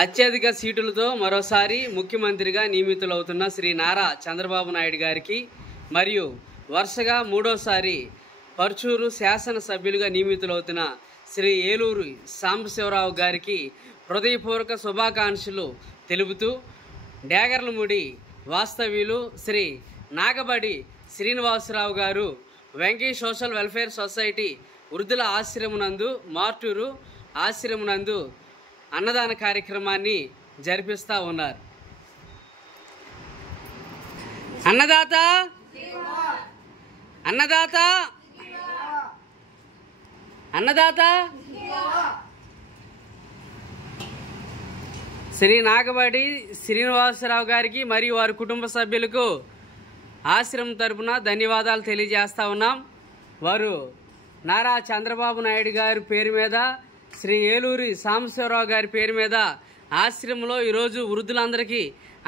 అత్యధిక సీటులతో మరోసారి ముఖ్యమంత్రిగా నియమితులవుతున్న శ్రీ నారా చంద్రబాబు నాయుడు గారికి మరియు వరుసగా మూడోసారి పర్చూరు శాసనసభ్యులుగా నియమితులవుతున్న శ్రీ ఏలూరు సాంబశివరావు గారికి హృదయపూర్వక శుభాకాంక్షలు తెలుపుతూ డేగర్లముడి వాస్తవ్యులు శ్రీ నాగబడి శ్రీనివాసరావు గారు వెంకీ సోషల్ వెల్ఫేర్ సొసైటీ వృద్ధుల ఆశ్రమనందు మార్టూరు ఆశ్రమనందు అన్నదాన కార్యక్రమాన్ని జరిపిస్తూ ఉన్నారు. అన్నదాత అన్నదాత అన్నదాత శ్రీ నాగబడి శ్రీనివాసరావు గారికి మరియు వారి కుటుంబ సభ్యులకు ఆశ్రమం తరపున ధన్యవాదాలు తెలియజేస్తా ఉన్నాం. వారు నారా చంద్రబాబు నాయుడు గారి పేరు మీద శ్రీ ఏలూరి సాంబశివరావు గారి పేరు మీద ఆశ్రమంలో ఈరోజు వృద్ధులందరికీ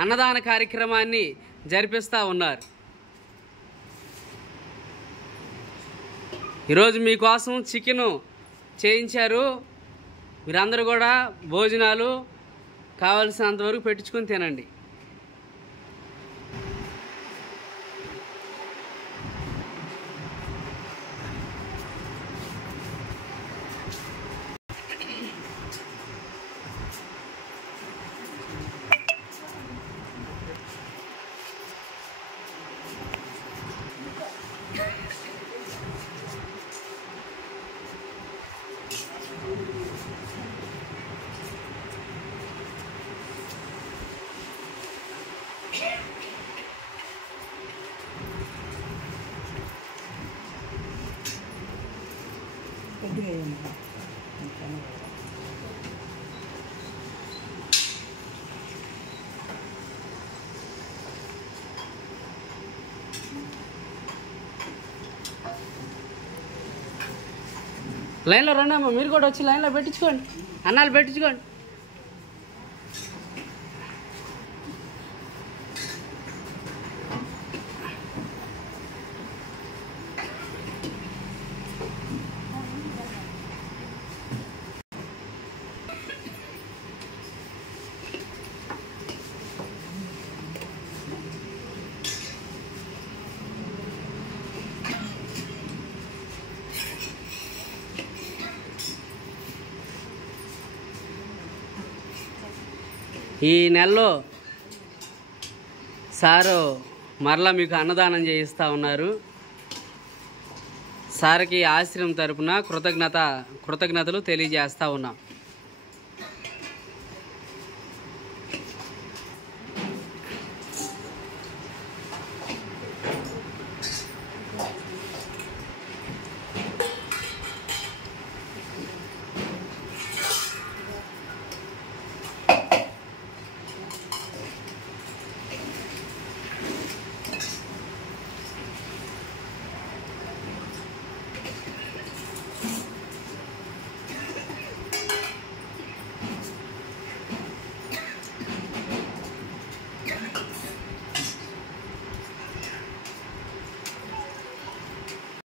అన్నదాన కార్యక్రమాన్ని జరిపిస్తూ ఉన్నారు. ఈరోజు మీకోసం చికెను చేయించారు. మీరందరూ కూడా భోజనాలు కావలసినంతవరకు పెట్టించుకొని తినండి. లైన్లో రండి అమ్మా, మీరు కూడా వచ్చి లైన్లో పెట్టించుకోండి, అన్నాలు పెట్టించుకోండి. ఈ నెలలో సారు మరలా మీకు అన్నదానం చేయిస్తూ ఉన్నారు. సార్కి ఆశ్రమం తరపున కృతజ్ఞతలు తెలియజేస్తూ ఉన్నాం.